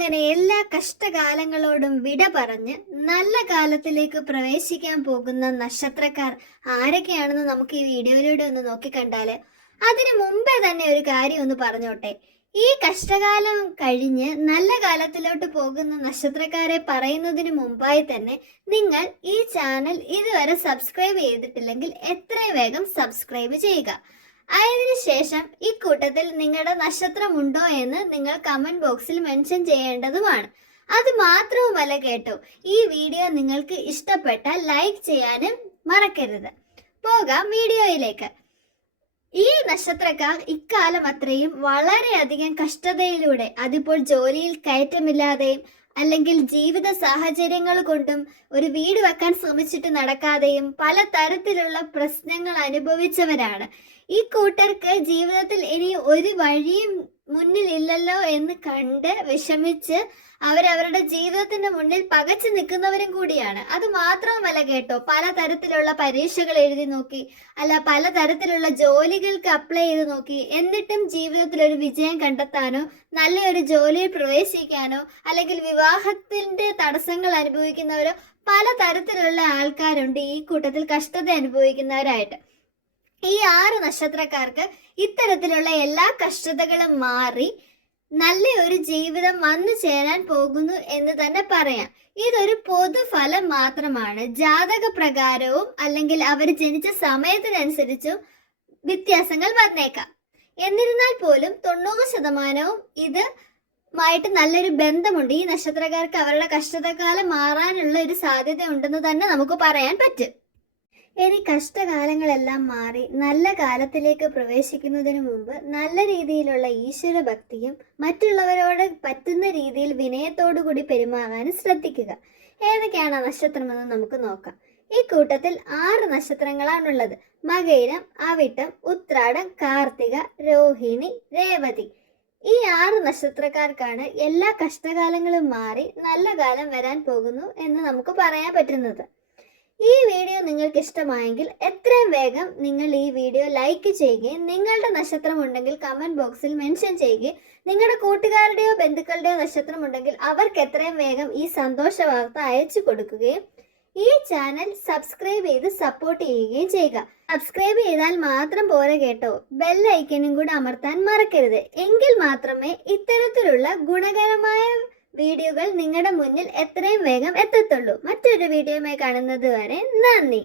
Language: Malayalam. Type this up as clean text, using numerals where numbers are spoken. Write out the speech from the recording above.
അങ്ങനെ എല്ലാ കഷ്ടകാലങ്ങളോടും വിട പറഞ്ഞ് നല്ല കാലത്തിലേക്ക് പ്രവേശിക്കാൻ പോകുന്ന നക്ഷത്രക്കാർ ആരൊക്കെയാണെന്ന് നമുക്ക് ഈ വീഡിയോയിലൂടെ ഒന്ന് നോക്കിക്കണ്ടാല് അതിനു മുമ്പേ തന്നെ ഒരു കാര്യം ഒന്ന് പറഞ്ഞോട്ടെ. ഈ കഷ്ടകാലം കഴിഞ്ഞ് നല്ല കാലത്തിലോട്ട് പോകുന്ന നക്ഷത്രക്കാരെ പറയുന്നതിന് മുമ്പായി തന്നെ നിങ്ങൾ ഈ ചാനൽ ഇതുവരെ സബ്സ്ക്രൈബ് ചെയ്തിട്ടില്ലെങ്കിൽ എത്രയും വേഗം സബ്സ്ക്രൈബ് ചെയ്യുക. അതിനുശേഷം ഈ കൂട്ടത്തിൽ നിങ്ങളുടെ നക്ഷത്രമുണ്ടോ എന്ന് നിങ്ങൾ കമന്റ് ബോക്സിൽ മെൻഷൻ ചെയ്യേണ്ടതുമാണ്. അത് മാത്രവുമല്ല കേട്ടോ, ഈ വീഡിയോ നിങ്ങൾക്ക് ഇഷ്ടപ്പെട്ടാൽ ലൈക്ക് ചെയ്യാനും മറക്കരുത്. പോകാം വീഡിയോയിലേക്ക്. ഈ നക്ഷത്രക്കാർ ഇക്കാലം അത്രയും വളരെയധികം കഷ്ടതയിലൂടെ, അതിപ്പോൾ ജോലിയിൽ കയറ്റമില്ലാതെയും അല്ലെങ്കിൽ ജീവിത സാഹചര്യങ്ങൾ കൊണ്ടും ഒരു വീട് വെക്കാൻ ശ്രമിച്ചിട്ട് നടക്കാതെയും പല തരത്തിലുള്ള പ്രശ്നങ്ങൾ അനുഭവിച്ചവരാണ്. ഈ കൂട്ടർക്ക് ജീവിതത്തിൽ ഇനി ഒരു വഴിയും മുന്നിൽ ഇല്ലല്ലോ എന്ന് കണ്ട് വിഷമിച്ച് അവരവരുടെ ജീവിതത്തിന്റെ മുന്നിൽ പകച്ചു നിൽക്കുന്നവരും കൂടിയാണ്. അത് മാത്രവുമല്ല കേട്ടോ, പലതരത്തിലുള്ള പരീക്ഷകൾ എഴുതി നോക്കി, അല്ല പലതരത്തിലുള്ള ജോലികൾക്ക് അപ്ലൈ ചെയ്ത് നോക്കി, എന്നിട്ടും ജീവിതത്തിൽ ഒരു വിജയം കണ്ടെത്താനോ നല്ലൊരു ജോലിയിൽ പ്രവേശിക്കാനോ അല്ലെങ്കിൽ വിവാഹത്തിന്റെ തടസ്സങ്ങൾ അനുഭവിക്കുന്നവരോ പലതരത്തിലുള്ള ആൾക്കാരുണ്ട് ഈ കൂട്ടത്തിൽ കഷ്ടത അനുഭവിക്കുന്നവരായിട്ട്. ഈ 6 നക്ഷത്രക്കാർക്ക് ഇത്തരത്തിലുള്ള എല്ലാ കഷ്ടതകളും മാറി നല്ലൊരു ജീവിതം വന്നു ചേരാൻ പോകുന്നു എന്ന് തന്നെ പറയാം. ഇതൊരു പൊതുഫലം മാത്രമാണ്. ജാതക പ്രകാരവും അല്ലെങ്കിൽ അവർ ജനിച്ച സമയത്തിനനുസരിച്ചും വ്യത്യാസങ്ങൾ വന്നേക്കാം. എന്നിരുന്നാൽ പോലും 90% ഇതുമായിട്ട് നല്ലൊരു ബന്ധമുണ്ട്. ഈ നക്ഷത്രക്കാർക്ക് അവരുടെ കഷ്ടതകാലം മാറാനുള്ള ഒരു സാധ്യത ഉണ്ടെന്ന് തന്നെ നമുക്ക് പറയാൻ പറ്റും. ഇനി കഷ്ടകാലങ്ങളെല്ലാം മാറി നല്ല കാലത്തിലേക്ക് പ്രവേശിക്കുന്നതിന് മുമ്പ് നല്ല രീതിയിലുള്ള ഈശ്വര ഭക്തിയും മറ്റുള്ളവരോട് പറ്റുന്ന രീതിയിൽ വിനയത്തോടു കൂടി പെരുമാറാനും ശ്രദ്ധിക്കുക. ഏതൊക്കെയാണ് നക്ഷത്രമെന്ന് നമുക്ക് നോക്കാം. ഈ കൂട്ടത്തിൽ 6 നക്ഷത്രങ്ങളാണുള്ളത്. മകയിരം, അവിട്ടം, ഉത്രാടം, കാർത്തിക, രോഹിണി, രേവതി. ഈ 6 നക്ഷത്രക്കാർക്കാണ് എല്ലാ കഷ്ടകാലങ്ങളും മാറി നല്ല കാലം വരാൻ പോകുന്നു എന്ന് നമുക്ക് പറയാൻ പറ്റുന്നത്. ഈ വീഡിയോ നിങ്ങൾക്ക് ഇഷ്ടമായെങ്കിൽ എത്രയും വേഗം നിങ്ങൾ ഈ വീഡിയോ ലൈക്ക് ചെയ്യുകയും നിങ്ങളുടെ നക്ഷത്രം ഉണ്ടെങ്കിൽ കമന്റ് ബോക്സിൽ മെൻഷൻ ചെയ്യുകയും നിങ്ങളുടെ കൂട്ടുകാരുടെയോ ബന്ധുക്കളുടെയോ നക്ഷത്രം ഉണ്ടെങ്കിൽ അവർക്ക് എത്രയും വേഗം ഈ സന്തോഷ വാർത്ത അയച്ചു കൊടുക്കുകയും ഈ ചാനൽ സബ്സ്ക്രൈബ് ചെയ്ത് സപ്പോർട്ട് ചെയ്യുകയും ചെയ്യുക. സബ്സ്ക്രൈബ് ചെയ്താൽ മാത്രം പോരെ കേട്ടോ, ബെൽ ഐക്കനും കൂടെ അമർത്താൻ മറക്കരുത്. എങ്കിൽ മാത്രമേ ഇത്തരത്തിലുള്ള ഗുണകരമായ വീഡിയോകൾ നിങ്ങളുടെ മുന്നിൽ എത്രയും വേഗം എത്തത്തുള്ളൂ. മറ്റൊരു വീഡിയോയുമായി കാണുന്നത് വരെ നന്ദി.